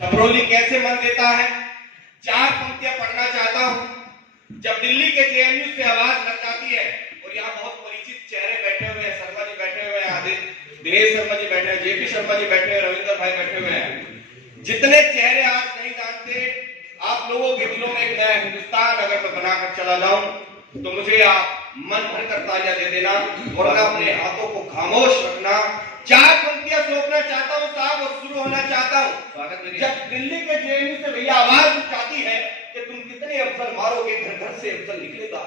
छपरोली कैसे मन देता है। 4 पंक्तियां पढ़ना चाहता हूं। जब दिल्ली के जेएनयू से आवाज लग जाती है और यहाँ बहुत परिचित चेहरे बैठे हुए हैं, शर्मा जी बैठे हुए हैं, आदित्य दिनेश शर्मा जी बैठे हैं, जेपी शर्मा जी बैठे हैं, रविंद्र भाई बैठे हुए हैं। जितने चेहरे आज नहीं जानते, आप लोगों के दिलों में एक नया हिंदुस्तान अगर मैं बनाकर चला जाऊं तो मुझे आप मन भरकर तालियां दे देना, वरना अपने हाथों को खामोश रखना। 4 पंक्तियां सौंपना चाहता हूं साहब और शुरू होना चाहता हूं। जब दिल्ली के जेएनयू से भैया आवाज उठाती है कि तुम कितने अफसर मारोगे, घर घर से अफसर निकलेगा,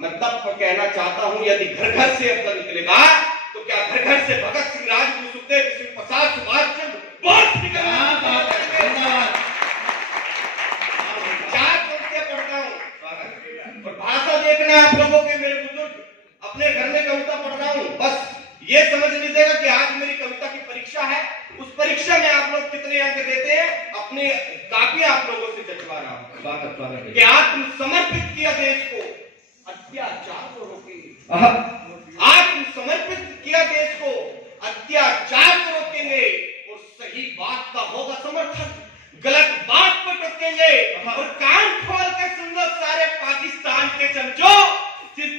मैं तब पर कहना चाहता हूं यदि घर घर से अफसर निकलेगा तो क्या घर घर से भगत सिंह, राजगुरु, सुखदेव, कृष्ण प्रसाद, सुभाष चंद्र बोस निकलेगा। 4 पंक्तियां पढ़ता हूं और भाषा देखना आप लोगों के, मेरे बुजुर्ग अपने घर में कविता पढ़ रहा हूं, बस ये समझ लीजिएगा कि आज मेरी कविता की परीक्षा है। उस परीक्षा में आप लोग कितने अंक देते हैं, अपने कापियां आप लोगों से जजवा रहा हूं कि आत्म समर्पित किया देश को, अत्याचार को रोकेंगे। आत्म समर्पित किया देश को, अत्याचार को रोकेंगे और सही बात का होगा समर्थन, गलत बात पर टोकेंगे और कान खोल के सुन लो सारे पाकिस्तान के चमचों, जिस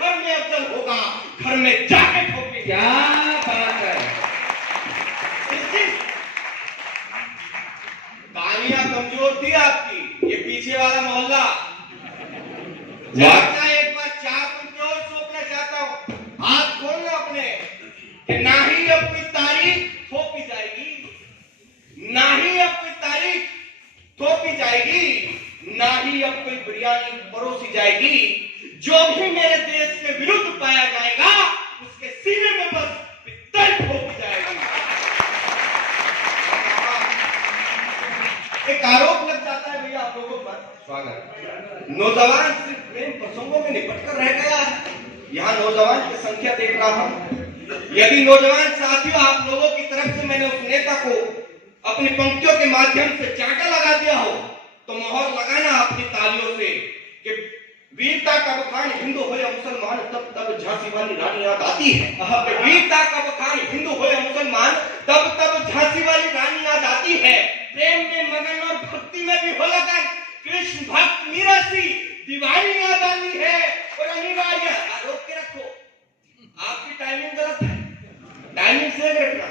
घर में अफजल होगा घर में जाके ठोकेंगे। क्या बात है। कहानियां कमजोर थी आपकी, ये पीछे वाला मोहल्ला जाता। एक बार 4 पंक्तियां और सौंपना चाहता हूं, हाथ खोलना अपने कि ना ही अब कोई तारीख थोपी जाएगी, ना ही अब कोई तारीख थोपी जाएगी, ना ही अब कोई बिरयानी परोसी जाएगी। जो भी मेरे देश के विरुद्ध पाया जाएगा उसके सीने में बस पित्तल ठोकी जाएगी। एक आरोप लग जाता है भैया आप लोगों पर, स्वागत, नौजवान सिर्फ प्रेम प्रसंगों में निपट कर रह गया है। यहाँ नौजवान की संख्या देख रहा हूं, यदि नौजवान साथियों आप लोगों की तरफ से मैंने उस नेता को अपनी पंक्तियों के माध्यम से चांटा लगा दिया हो तो मोहर लगाना अपनी तालियों से कि वीरता का बखान हिंदू हो या मुसलमान, तब तब झांसी वाली रानी याद आती है। वीरता का बखान हिंदू हो या मुसलमान, तब तब झांसी वाली रानी याद आती है। प्रेम में मगन और भक्ति में भी हो लगन, कृष्ण भक्त मीरा सी दीवानी याद आती है। और अनिवार्य रोक के रखो, आपकी टाइमिंग गलत है, टाइमिंग से रखना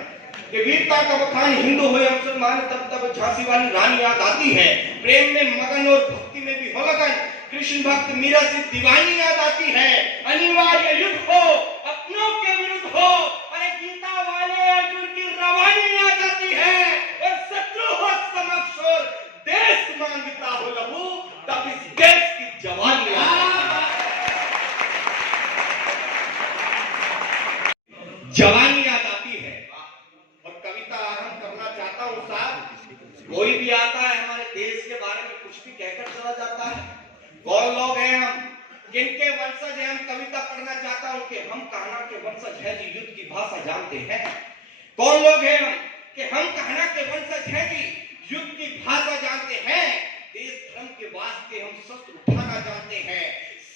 कि वीरता का बखान हिंदू हो या मुसलमान, तब तब झांसी वाली रानी याद आती है। प्रेम में मगन और भक्ति में भी हो लगन, कृष्ण भक्त मीरा से दीवानी याद आती है। अनिवार्य युद्ध हो, अपनों के विरुद्ध हो, अरे गीता वाले अर्जुन की रवानी याद आती है। और शत्रु हो समक्ष और देश मांगता हो लहू, तब इस देश की जवानी याद आती है। जवानी याद आती है। और कविता आरंभ करना चाहता हूं साहब, कोई भी आता है हमारे देश के बारे में कुछ भी कहकर चला जाता है। कौन लोग हैं हम, किनके वंशज हैं हम, कविता पढ़ना चाहता हूं कि हम कहना के वंशज हैं जी, युद्ध की भाषा जानते हैं। कौन लोग हैं हम कि हम कहना के वंशज हैं जी, युद्ध की भाषा जानते हैं। देश धर्म के वास्ते हम शस्त्र उठाना जानते हैं।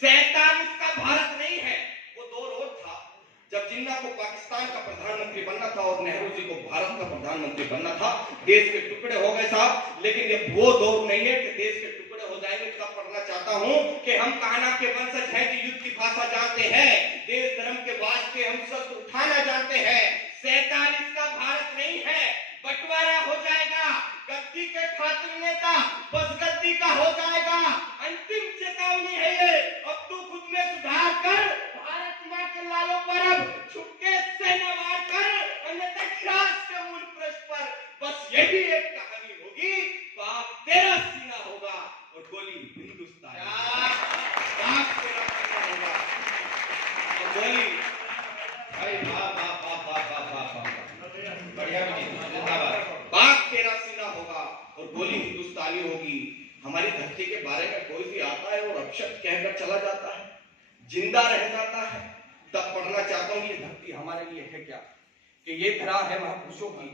47 का भारत नहीं है, वो 2 रोड था। जब जिन्ना को पाकिस्तान का प्रधानमंत्री बनना था और नेहरू जी को भारत का प्रधानमंत्री बनना था, देश के टुकड़े हो गए साहब। लेकिन ये वो दौर नहीं है कि देश के टुकड़े हो जाएंगे। तब पढ़ना चाहता हूं कि हम कान्हा के वंशज हैं कि युद्ध की भाषा जानते हैं। देश धर्म के वास्ते हम शस्त्र उठाना जानते हैं। 47 का भारत नहीं है, बंटवारा हो जाएगा। गद्दी के खातिर नेता बस गद्दी का हो जाएगा। अंतिम चेतावनी है ये, अब तू खुद में सुधार कर, भारत मां के लालों पर अब छुपके से न वार कर, अन्यथा इतिहास के मूल पृष्ठ पर बस यही एक कहानी होगी, पाप तेरा सीना होगा और गोली हिंदुस्तान। पाप तेरा सीना होगा और गोली, भाई बढ़िया जिंदाबाद। पाप तेरा सीना होगा और गोली हिंदुस्तानी होगी। हमारी धरती के बारे में कोई भी आता है और अपशब्द कहकर चला जाता है, जिंदा रह जाता है, तब पढ़ना चाहता हूं ये धरती हमारे लिए है क्या, कि ये धरा है महापुरुषों की,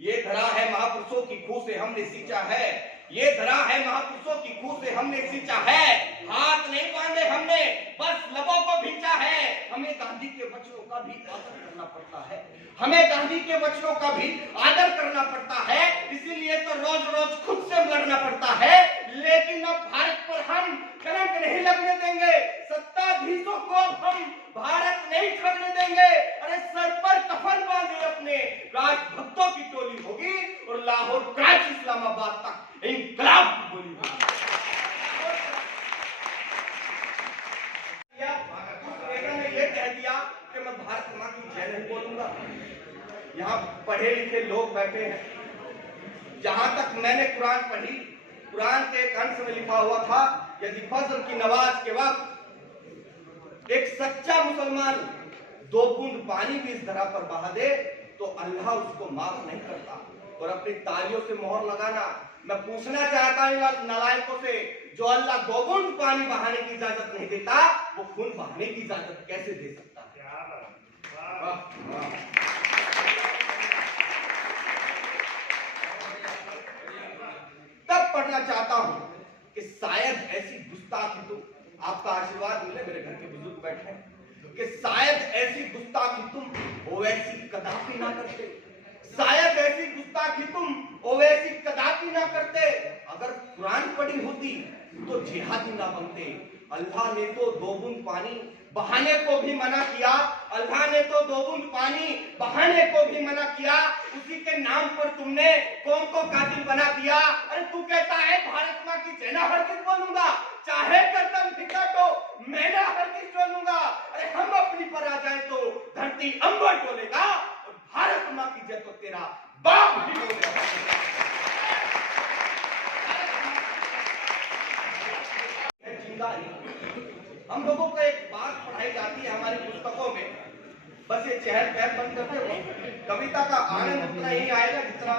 ये धरा है महापुरुषों की खूह से हमने सींचा है, ये धरा है महापुरुषों की खूह से हमने सींचा है। हाथ नहीं बांधे हमने, बस लबों को भींचा है। हमें गांधी के वचनों का भी आदर करना पड़ता है, हमें गांधी के वचनों का भी आदर करना पड़ता है। इसीलिए तो तो रोज रोज खुद से लड़ना पड़ता है, लेकिन अब भारत पर हम कलंक नहीं लगने देंगे। सत्ताधीशों को अब हम भारत नहीं ठगने देंगे। अरे सर पर कफन बांधे अपने राजभक्तों की टोली होगी और लाहौर क्रांति इस्लामाबाद तक इंकलाब की बोली होगी। ये कह दिया कि मैं भारत मां की जय नहीं बोलूंगा। यहाँ पढ़े लिखे लोग बैठे हैं। जहां तक मैंने कुरान पढ़ी, कुरान के एक अंश में लिखा हुआ था, यदि फजर की नमाज के वक्त एक सच्चा मुसलमान 2 बूंद पानी भी इस धरा पर बहा दे तो अल्लाह उसको माफ नहीं करता। और अपनी तालियों से मोहर लगाना, मैं पूछना चाहता हूं नालायकों से, जो अल्लाह 2 बूंद पानी बहाने की इजाजत नहीं देता, वो खून बहाने की इजाजत कैसे दे सकता है? तब पढ़ना चाहता हूं कि शायद ऐसी गुस्ताखी, तुम आपका आशीर्वाद मिले, मेरे घर के बुजुर्ग बैठे हैं, कि शायद ऐसी गुस्ताखी तुम ओवैसी कदापि ना करते। शायद ऐसी गुस्ताखी तुम ओवैसी कदापि ना करते। अगर कुरान पढ़ी होती तो जिहादी ना बनते। अल्लाह ने तो 2 बूंद पानी बहाने को भी मना किया। अल्लाह ने तो 2 बूंद पानी बहाने को भी मना किया। उसी के नाम पर तुमने कौम को कातिल बना दिया। अरे तू कहता है भारत मां की सेना हरगिज बोलूंगा, चाहे गर्दन भिका तो मैं ना हरगिज बोलूंगा। अरे हम अपनी पर आ जाए तो धरती अंबर बोलेगा और भारत मां की जय तो तेरा बाप भी बोलेगा। हम लोगों को एक बात पढ़ाई जाती है हमारी पुस्तकों में, बस ये चहल पहल बंद करते हो, कविता का आनंद उतना ही आएगा जितना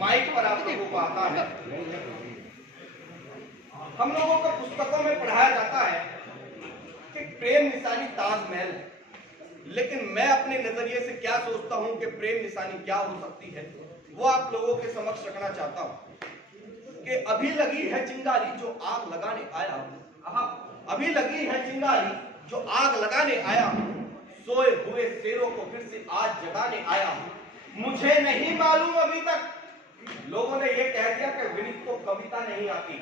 माइक पर आप लोगों को आता है। हम लोगों को पुस्तकों में पढ़ाया जाता है कि प्रेम निशानी ताजमहल है, लेकिन मैं अपने नजरिए से क्या सोचता हूं कि प्रेम निशानी क्या हो सकती है, वो आप लोगों के समक्ष रखना चाहता हूं। कि अभी लगी है चिंगारी जो आग लगाने आया हूं, अभी लगी है चिंगारी जो आग लगाने आया हूं, सोए हुए शेरों को फिर से आज जगाने आया हूं। मुझे नहीं मालूम अभी तक लोगों ने ये कह दिया कि विनीत को कविता नहीं आती।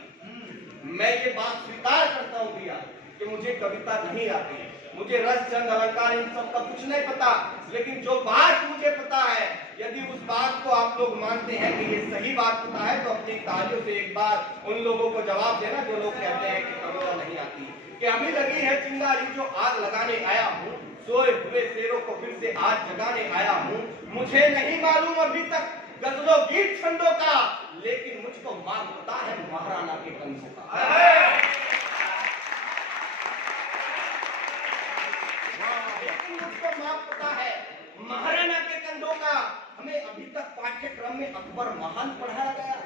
मैं ये बात स्वीकार करता हूं भैया कि मुझे कविता नहीं आती, मुझे रस चंद अलंकार इन सब का कुछ नहीं पता। लेकिन जो बात मुझे पता है, यदि उस बात को आप लोग मानते हैं कि ये सही बात पता है, तो अपनी तालियों से एक बार उन लोगों को जवाब देना जो लोग कहते हैं कि कविता नहीं आती। कि अभी लगी है चिंगारी जो आग लगाने आया हूँ, सोए हुए शेरों को फिर से आज जगाने आया हूँ। मुझे नहीं मालूम अभी तक गजलों गीत छंदों का, लेकिन मुझको मां पता है महाराणा के कंधों का। लेकिन मुझको मां पता है महाराणा के कंधों का। हमें अभी तक पाठ्यक्रम में अकबर महान पढ़ाया गया।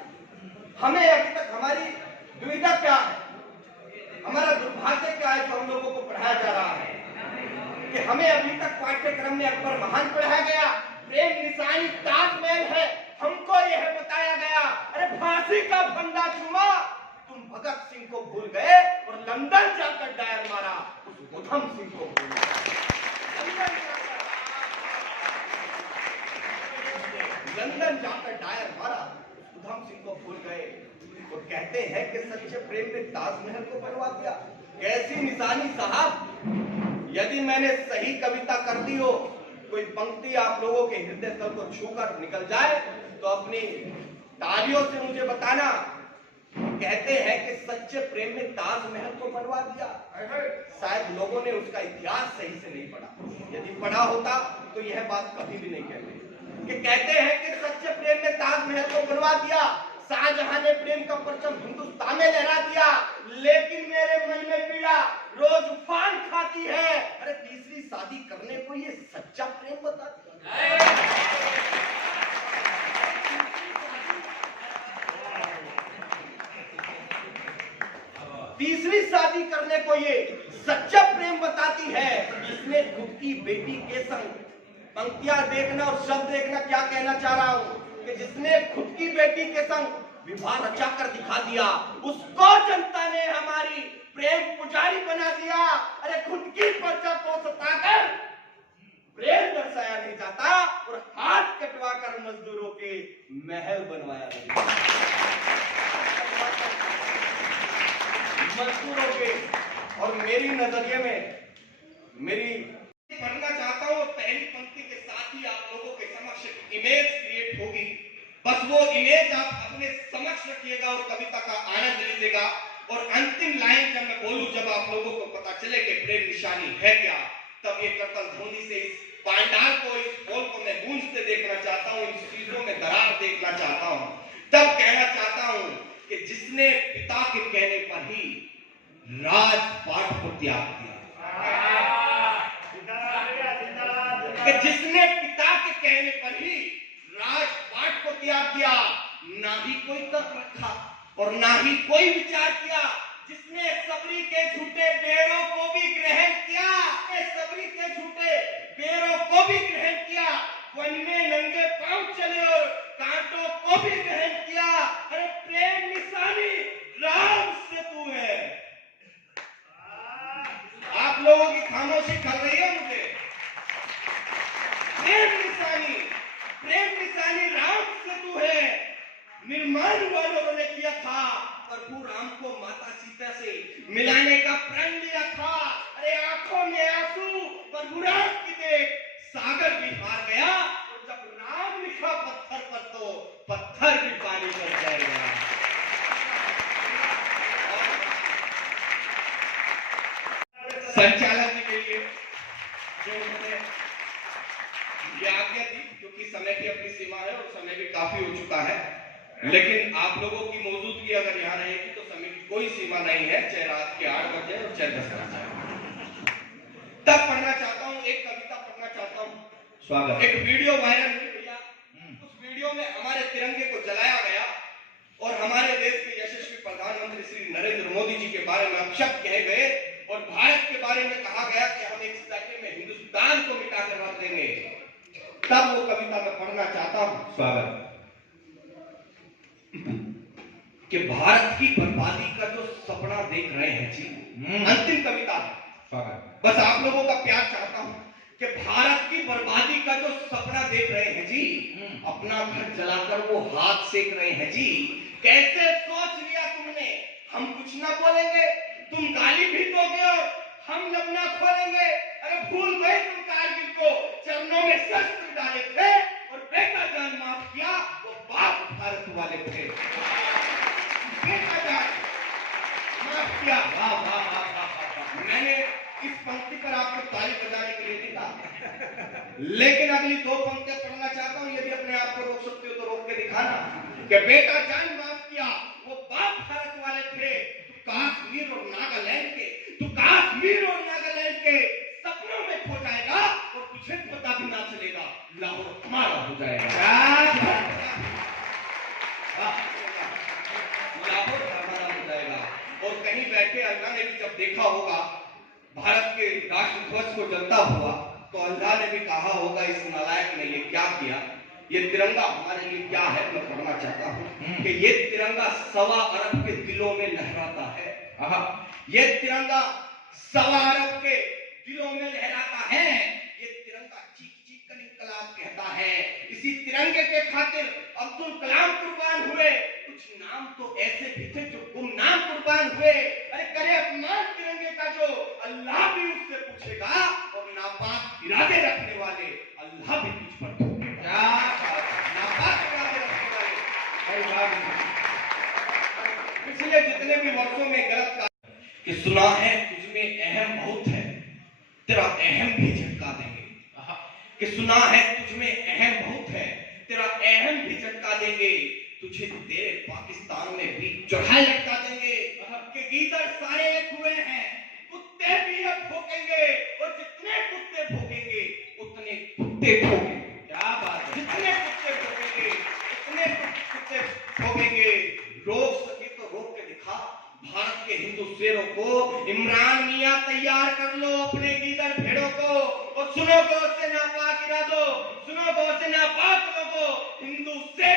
हमें अभी तक हमारी दुविधा क्या है, हमारा दुर्भाग्य क्या है जो हम लोगों को पढ़ाया जा रहा है कि हमें अभी तक पाठ्यक्रम में अकबर महान पढ़ाया गया, प्रेम निशानी ताजमहल है, हमको यह बताया गया। अरे फांसी का फंदा चूमा, तुम भगत सिंह को भूल गए और लंदन जाकर डायर मारा उस उधम सिंह को भूल गए। लंदन जाकर डायर मारा उधम सिंह को भूल गए। वो कहते हैं कि सच्चे प्रेम ने ताजमहल को बनवा दिया। कैसी निशानी साहब, यदि मैंने सही कविता कर दी हो, कोई पंक्ति आप लोगों के हृदय तल को छूकर निकल जाए तो अपनी तालियों से मुझे बताना। कहते हैं कि सच्चे प्रेम ने ताजमहल को बनवा दिया। शायद लोगों ने उसका इतिहास सही से नहीं पढ़ा। यदि पढ़ा होता तो यह बात कभी भी नहीं कहते। कि कहते हैं कि सच्चे प्रेम ने ताजमहल को बनवा दिया, शाहजहां ने प्रेम का परचम हिंदुस्तान में लहरा दिया, लेकिन मेरे मन में पीड़ा रोज उफान खाती है। अरे तीसरी शादी करने को ये सच्चा प्रेम बताती है। तीसरी शादी करने को ये सच्चा प्रेम बताती है, जिसने खुद की बेटी के संग, पंक्तियां देखना और शब्द देखना क्या कहना चाह रहा हूं, कि जिसने खुद की बेटी के संग विवाह रचा कर दिखा दिया, उसको जनता ने हमारी प्रेम पुजारी बना दिया। अरे खुद की प्रजा को सताकर प्रेम दर्शाया नहीं जाता और हाथ कटवाकर मजदूरों के महल बनवाया नहीं जाता। मजदूरों के और मेरी नजरिए में मेरी पढ़ना चाहता हूँ, पहली पंक्ति के साथ ही आप लोगों के समक्ष इमेज क्रिएट होगी। बस वो इमेज आप अपने समक्ष रखिएगा और कविता का आनंद लीजिएगा। और अंतिम लाइन जब मैं बोलूं, जब आप लोगों को पता चले कि प्रेम निशानी है क्या, तब ये करतल ध्वनि से इस पांडाल को, इस बोल को मैं गूंजते देखना चाहता हूँ, इन चीजों में दरार देखना चाहता हूँ। तब कहना चाहता हूँ कि जिसने पिता के कहने पर ही राजपाट को त्याग दिया, कि जिसने पिता के कहने पर ही राजपाट को त्याग दिया, ना ही कोई तर्क रखा और ना ही कोई विचार किया, जिसने सबरी के झूठे बेरों को भी ग्रहण किया, सबरी के झूठे बेरों को भी ग्रहण किया, वन में नंगे पांव चले और कांटों को भी ग्रहण किया। अरे प्रेम निशानी राम से तू है। आप लोगों की खामोशी खल रही है मुझे। प्रेम निशानी राम से तू है। निर्माण वालों ने किया था, प्रभु राम को माता सीता से मिलाने का प्रण लिया था। अरे आंखों में आंसू प्रभु राम की देख, सागर भी हार गया और जब नाम लिखा पत्थर पर तो पत्थर भी पानी बन जाएगा। संचालक जी के लिए जो उन्होंने ये आज्ञा दी, क्योंकि समय की अपनी सीमा है और समय भी काफी हो चुका है, लेकिन आप लोगों की मौजूदगी अगर यहाँ रहेगी तो समय की कोई सीमा नहीं है, चाहे रात के 8 बजे और चाहे 10 बजे। तब पढ़ना चाहता हूँ, एक कविता पढ़ना चाहता हूँ। स्वागत। एक वीडियो वायरल हुई भैया, उस वीडियो में हमारे तिरंगे को जलाया गया और हमारे देश के यशस्वी प्रधानमंत्री श्री नरेंद्र मोदी जी के बारे में अपशब्द कहे गए और भारत के बारे में कहा गया कि हम एक सेकंड में हिंदुस्तान को मिटा कर रख देंगे। तब वो कविता मैं पढ़ना चाहता हूँ। स्वागत। कि भारत की बर्बादी का जो सपना देख रहे हैं जी, अंतिम कविता है। स्वागत। बस आप लोगों का प्यार चाहता हूँ कि भारत की बर्बादी का जो सपना देख रहे हैं जी, अपना घर जलाकर वो हाथ सेक रहे हैं जी। कैसे सोच लिया तुमने हम कुछ ना बोलेंगे, तुम गाली भी दोगे और हम लब ना खोलेंगे। अरे भूल गए तुम कारगिल को चरणों में शस्त्र डाले थे और बेटा जान माफ किया, वो बाप भारत वाले थे। बेटा जान माफ किया। वाह वाह वाह वाह। मैंने इस पंक्ति पर आपको ताली बजाने के लिए दिखा, लेकिन अगली 2 पंक्तियां पढ़ना चाहता हूँ। यदि अपने आप को रोक सकते हो तो रोक के दिखाना। कि बेटा जान माफ किया, वो बाप भारत वाले थे। तू कश्मीर और नागालैंड के, तू कश्मीर और नागालैंड के सपनों में खो जाएगा और तुझे पता भी ना चलेगा, लाहौर हमारा हो जाएगा। लाहौर हमारा हो जाएगा। और कहीं बैठे अल्लाह ने भी जब देखा होगा भारत के राष्ट्र ध्वज को जलता हुआ, तो अल्लाह ने भी कहा होगा इस नालायक ने ये क्या किया। ये तिरंगा हमारे लिए क्या है, मैं पढ़ना चाहता हूँ कि ये तिरंगा 1.25 अरब के दिलों में लहराता है। ये तिरंगा 1.25 अरब के दिलों में लहराता है। ये तिरंगा चीख चीख कर इंकलाब कहता है। इसी तिरंगे के खातिर अब्दुल कलाम कुर्बान हुए। कुछ नाम तो ऐसे भी थे जो गुमनाम कुर्बान हुए। अरे करे अपमान तिरंगे का जो अल्लाह भी उससे पूछेगा, और नापाक इरादे रखने वाले अल्लाह भी तुझ पर थूकेगा। नापाक इरादे रखने वाले पिछले जितने भी वर्षों में गलत कि सुना है तुझमें अहम बहुत है, तेरा अहम भी झटका देंगे। कि सुना है तुझमें अहम बहुत है, तेरा अहम भी झटका देंगे। तुझे तेरे पाकिस्तान में भी चढ़ाई लटका देंगे। कि गीदड़ सारे एक हुए हैं, कुत्ते भी अब भोंकेंगे और जितने कुत्ते भोंकेंगे उतने कुत्ते भोंकेंगे। क्या बात है। जितने कुत्ते भोंकेंगे उतने कुत्ते भोंकेंगे। रोक सके तो रोक के दिखा भारत के हिंदू शेरों को। इमरान मियां तैयार कर लो अपने गीदड़ भेड़ों को, और सुनो गौ से नापाक इरादों, सुनो गौ से नापाक लोगों, हिंदू शेर